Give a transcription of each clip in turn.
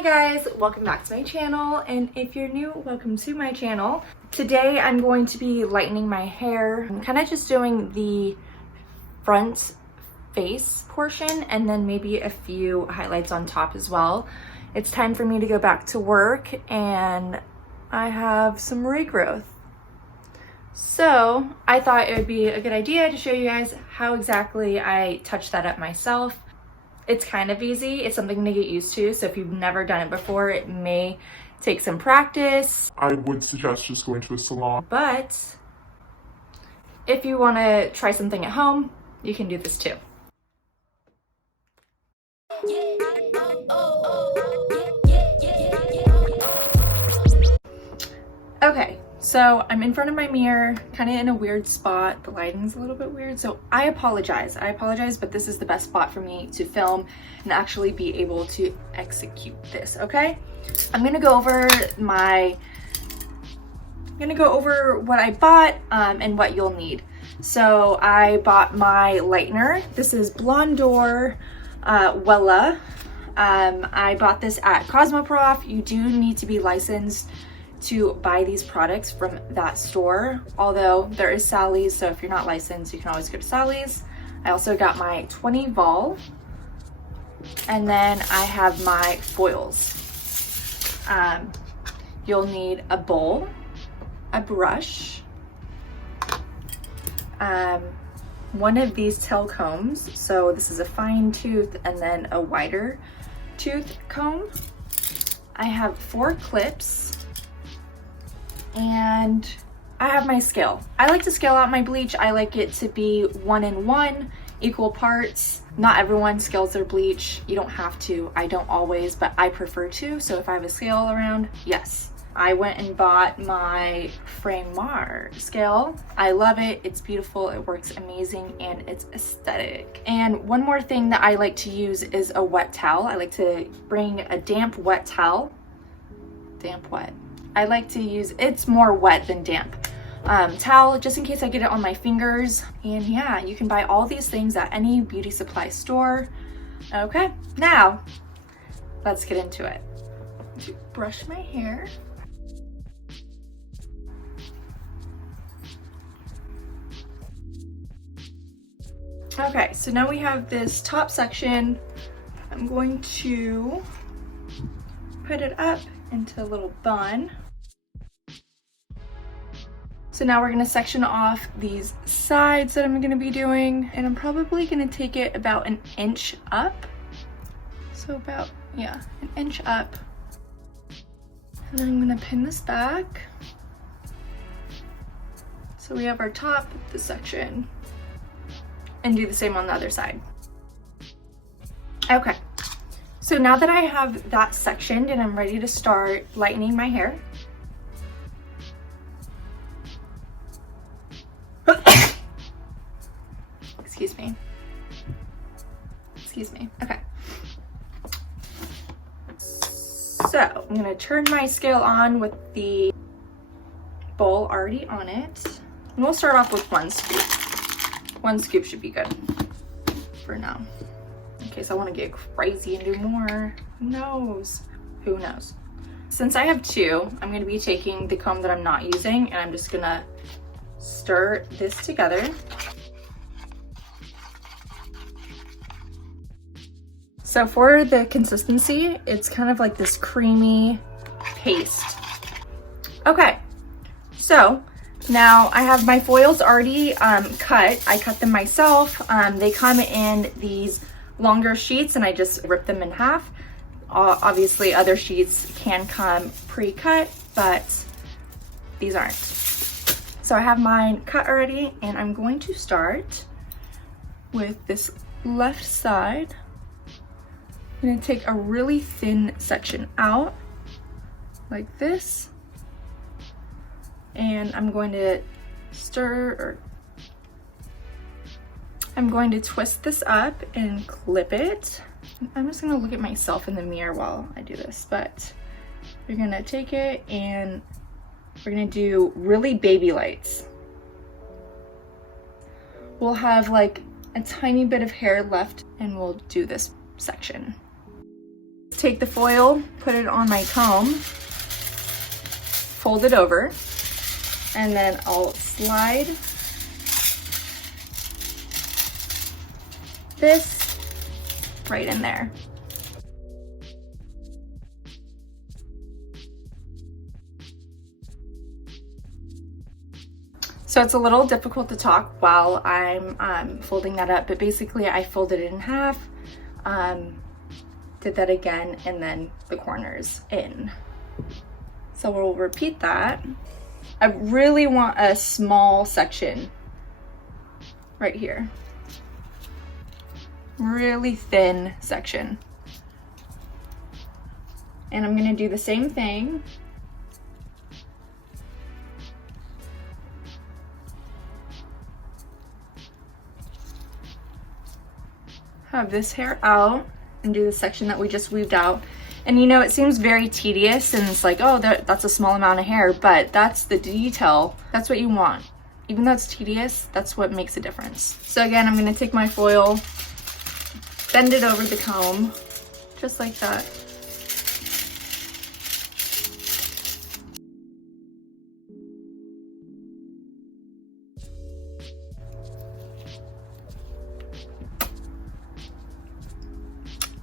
Hi guys, welcome back to my channel, and if you're new, welcome to my channel. Today I'm going to be lightening my hair. I'm kind of just doing the front face portion and then maybe a few highlights on top as well. It's time for me to go back to work and I have some regrowth. So I thought it would be a good idea to show you guys how exactly I touch that up myself. It's kind of easy. It's something to get used to. So if you've never done it before, it may take some practice. I would suggest just going to a salon. But if you want to try something at home, you can do this too. Okay, so I'm in front of my mirror, kind of in a weird spot. The lighting's a little bit weird, so I apologize, but this is the best spot for me to film and actually be able to execute this, okay? I'm gonna go over what I bought and what you'll need. So I bought my lightener. This is Blondor Wella. I bought this at Cosmoprof. You do need to be licensed to buy these products from that store, although there is Sally's, so if you're not licensed, you can always go to Sally's. I also got my 20 vol, and then I have my foils. You'll need a bowl, a brush, one of these tail combs. So this is a fine tooth and then a wider tooth comb. I have 4 clips, and I have my scale. I like to scale out my bleach. I like it to be 1 in 1, equal parts. Not everyone scales their bleach. You don't have to. I don't always, but I prefer to. So if I have a scale around, yes. I went and bought my Framar scale. I love it. It's beautiful. It works amazing and it's aesthetic. And one more thing that I like to use is a wet towel. I like to bring a damp wet towel. Damp wet. I like to use, it's more wet than damp, towel, just in case I get it on my fingers. And yeah, you can buy all these things at any beauty supply store. Okay, now let's get into it. Brush my hair. Okay, so now we have this top section. I'm going to put it up into a little bun. So now we're gonna section off these sides that I'm gonna be doing, and I'm probably gonna take it about an inch up. So about, yeah, an inch up. And then I'm gonna pin this back. So we have our top of the section, and do the same on the other side. Okay. So now that I have that sectioned and I'm ready to start lightening my hair, excuse me, okay. So I'm gonna turn my scale on with the bowl already on it. And we'll start off with 1 scoop. 1 scoop should be good for now. In case I want to get crazy and do more. Who knows? Who knows? Since I have 2, I'm going to be taking the comb that I'm not using, and I'm just going to stir this together. So for the consistency, it's kind of like this creamy paste. Okay, so now I have my foils already cut. I cut them myself. They come in these longer sheets and I just rip them in half. Obviously other sheets can come pre-cut, but these aren't. So I have mine cut already, and I'm going to start with this left side. I'm gonna take a really thin section out like this, and I'm going to I'm going to twist this up and clip it. I'm just gonna look at myself in the mirror while I do this, but you're gonna take it and we're gonna do really baby lights. We'll have like a tiny bit of hair left and we'll do this section. take the foil, put it on my comb, fold it over, and then I'll slide this right in there. So it's a little difficult to talk while I'm folding that up, but basically I folded it in half, did that again, and then the corners in. So we'll repeat that. I really want a small section right here. Really thin section. And I'm gonna do the same thing. Have this hair out and do the section that we just weaved out. And you know, it seems very tedious and it's like, oh, that's a small amount of hair, but that's the detail. That's what you want. Even though it's tedious, that's what makes a difference. So again, I'm gonna take my foil, bend it over the comb, just like that.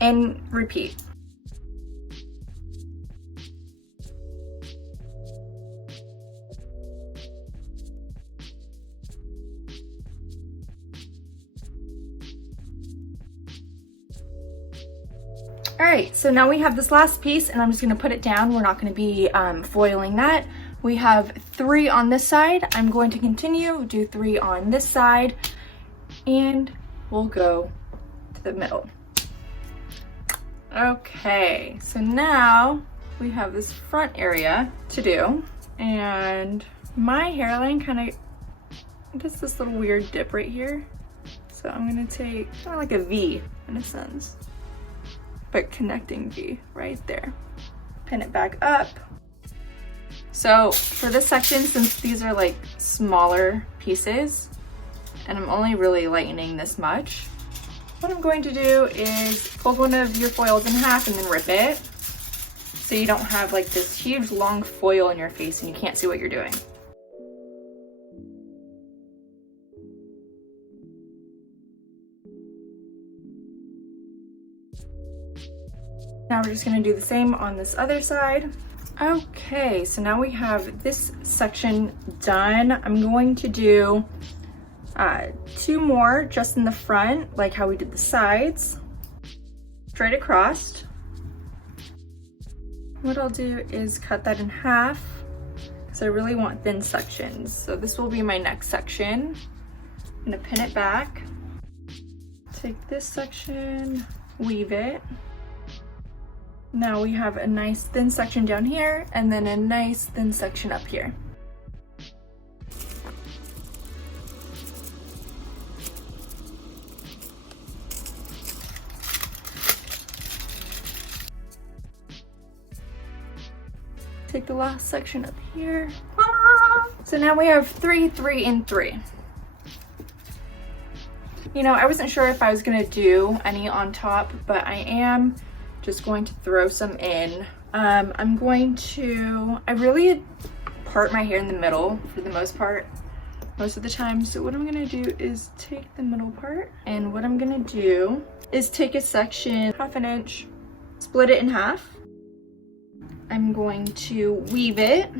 And repeat. All right, so now we have this last piece and I'm just gonna put it down. We're not gonna be foiling that. We have 3 on this side. I'm going to continue, do 3 on this side, and we'll go to the middle. Okay, so now we have this front area to do, and my hairline kind of does this little weird dip right here. So I'm gonna take kind of like a V in a sense, but connecting V right there. Pin it back up. So for this section, since these are like smaller pieces, and I'm only really lightening this much, what I'm going to do is fold one of your foils in half and then rip it, so you don't have like this huge long foil in your face and you can't see what you're doing. Now we're just gonna do the same on this other side. Okay, so now we have this section done. I'm going to do 2 more just in the front, like how we did the sides, straight across. What I'll do is cut that in half because I really want thin sections. So this will be my next section. I'm gonna pin it back, take this section, weave it. Now we have a nice thin section down here and then a nice thin section up here. Take the last section up here. So now we have 3, 3, and 3. You know, I wasn't sure if I was gonna do any on top, but I am just going to throw some in. I really part my hair in the middle for the most part, most of the time. So what I'm gonna do is take the middle part, and what I'm gonna do is take a section, 1/2 inch, split it in half. I'm going to weave it,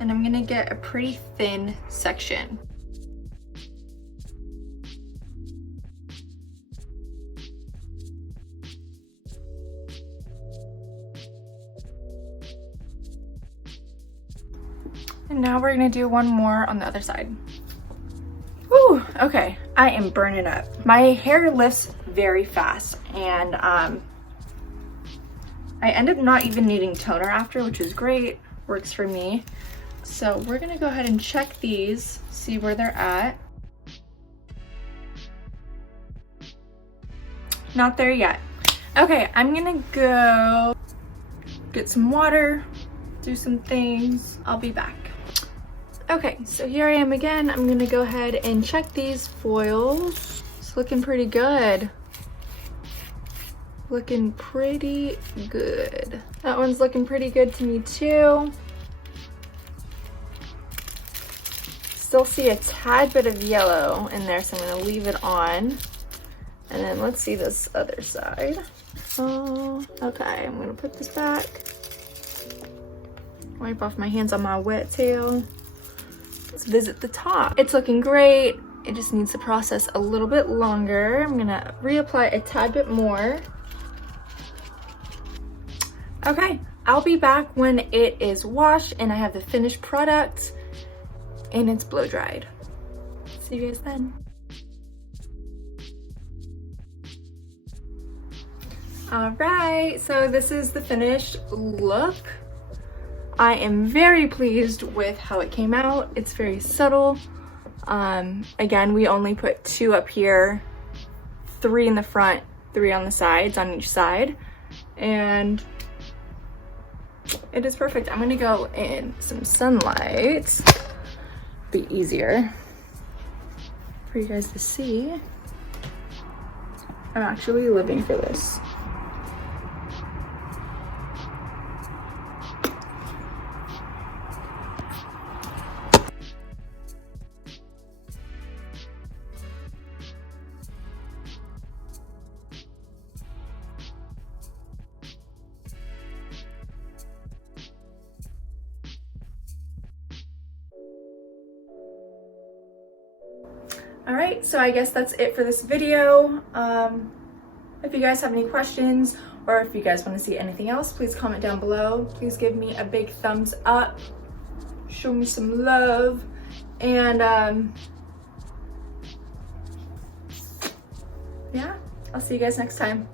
and I'm gonna get a pretty thin section. And now we're gonna do one more on the other side. Whew, okay, I am burning up. My hair lifts very fast, and I end up not even needing toner after, which is great, works for me. So we're gonna go ahead and check these, see where they're at. Not there yet. Okay, I'm gonna go get some water, do some things. I'll be back. Okay, so here I am again. I'm gonna go ahead and check these foils. It's looking pretty good. looking pretty good. That one's looking pretty good to me too. Still see a tad bit of yellow in there, so I'm gonna leave it on. And then let's see this other side. Oh, okay, I'm gonna put this back. Wipe off my hands on my wet tail. Let's visit the top. It's looking great. It just needs to process a little bit longer. I'm gonna reapply a tad bit more. Okay, I'll be back when it is washed and I have the finished product and it's blow dried. See you guys then. All right, so this is the finished look. I am very pleased with how it came out. It's very subtle. Again, we only put 2 up here, 3 in the front, 3 on the sides, on each side, and it is perfect. I'm gonna go in some sunlight. Be easier for you guys to see. I'm actually living for this. All right, so I guess that's it for this video. If you guys have any questions or if you guys want to see anything else, please comment down below. Please give me a big thumbs up. Show me some love. And yeah, I'll see you guys next time.